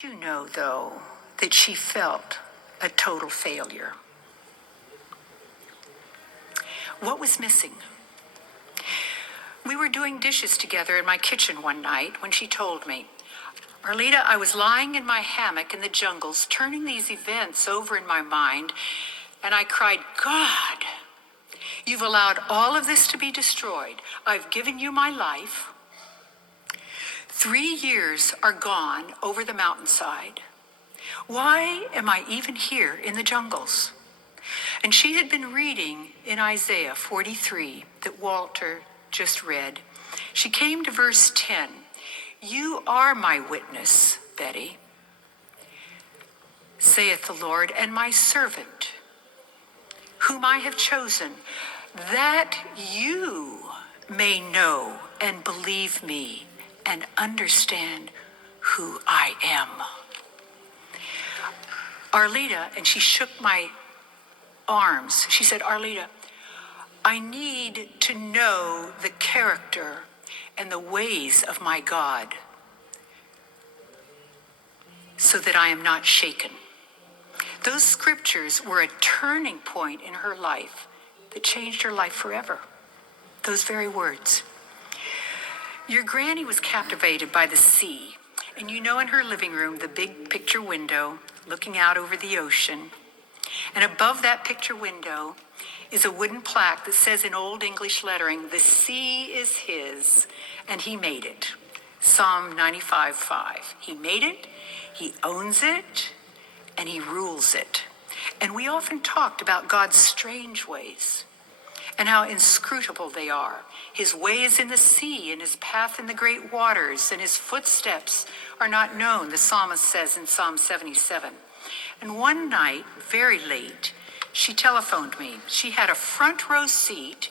You know, though, that she felt a total failure. What was missing? We were doing dishes together in my kitchen one night when she told me, "Arlita, I was lying in my hammock in the jungles, turning these events over in my mind, and I cried, God, you've allowed all of this to be destroyed. I've given you my life. 3 years are gone over the mountainside. Why am I even here in the jungles?" And she had been reading in Isaiah 43 that Walter just read. She came to verse 10. "You are my witness, Betty, saith the Lord, and my servant, whom I have chosen, that you may know and believe me and understand who I am." Arlita, and she shook my arms. She said, "Arlita, I need to know the character and the ways of my God so that I am not shaken." Those scriptures were a turning point in her life that changed her life forever. Those very words. Your granny was captivated by the sea, and you know in her living room the big picture window looking out over the ocean. And above that picture window is a wooden plaque that says in Old English lettering, "The sea is his, and he made it." Psalm 95:5. He made it, he owns it, and he rules it. And we often talked about God's strange ways and how inscrutable they are. His way is in the sea, and his path in the great waters, and his footsteps are not known, the psalmist says in Psalm 77. And one night, very late, she telephoned me. She had a front row seat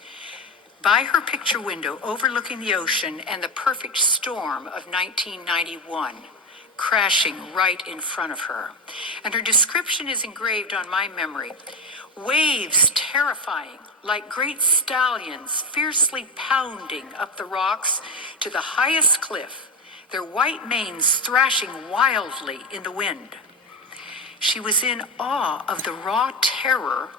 by her picture window overlooking the ocean and the perfect storm of 1991 crashing right in front of her. And her description is engraved on my memory. Waves terrifying, like great stallions fiercely pounding up the rocks to the highest cliff, their white manes thrashing wildly in the wind. She was in awe of the raw terror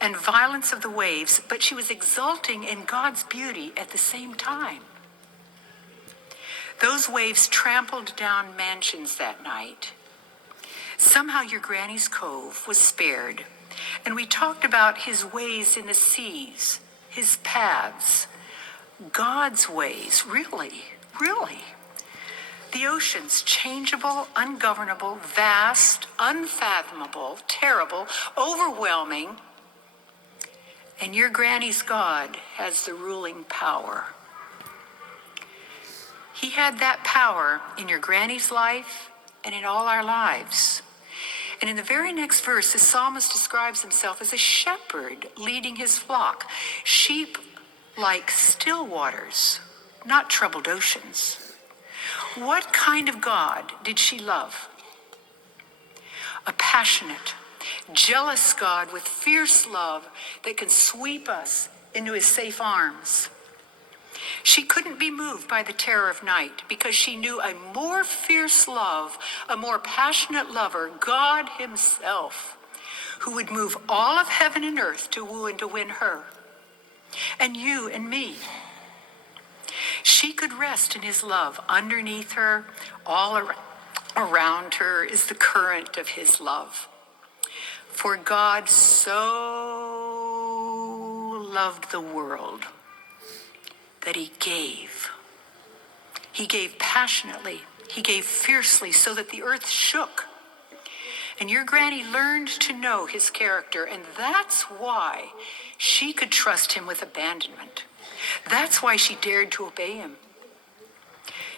and violence of the waves, but she was exulting in God's beauty at the same time. Those waves trampled down mansions that night. Somehow your granny's cove was spared, and we talked about his ways in the seas, his paths, God's ways, really. The oceans, changeable, ungovernable, vast, unfathomable, terrible, overwhelming. And your granny's God has the ruling power. He had that power in your granny's life and in all our lives. And in the very next verse, the psalmist describes himself as a shepherd leading his flock, sheep like still waters, not troubled oceans. What kind of God did she love? A passionate, jealous God with fierce love that can sweep us into his safe arms. She couldn't be moved by the terror of night because she knew a more fierce love, a more passionate lover, God himself, who would move all of heaven and earth to woo and to win her, and you and me. She could rest in his love. Underneath her, all around her is the current of his love. For God so loved the world that he gave. He gave passionately. He gave fiercely so that the earth shook. And your granny learned to know his character, and that's why she could trust him with abandonment. That's why she dared to obey him.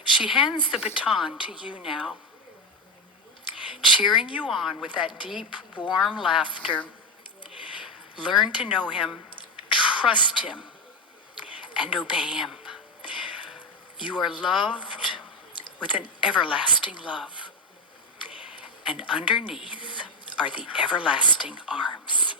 She hands the baton to you now, cheering you on with that deep, warm laughter. Learn to know him, trust him, and obey him. You are loved with an everlasting love, and underneath are the everlasting arms.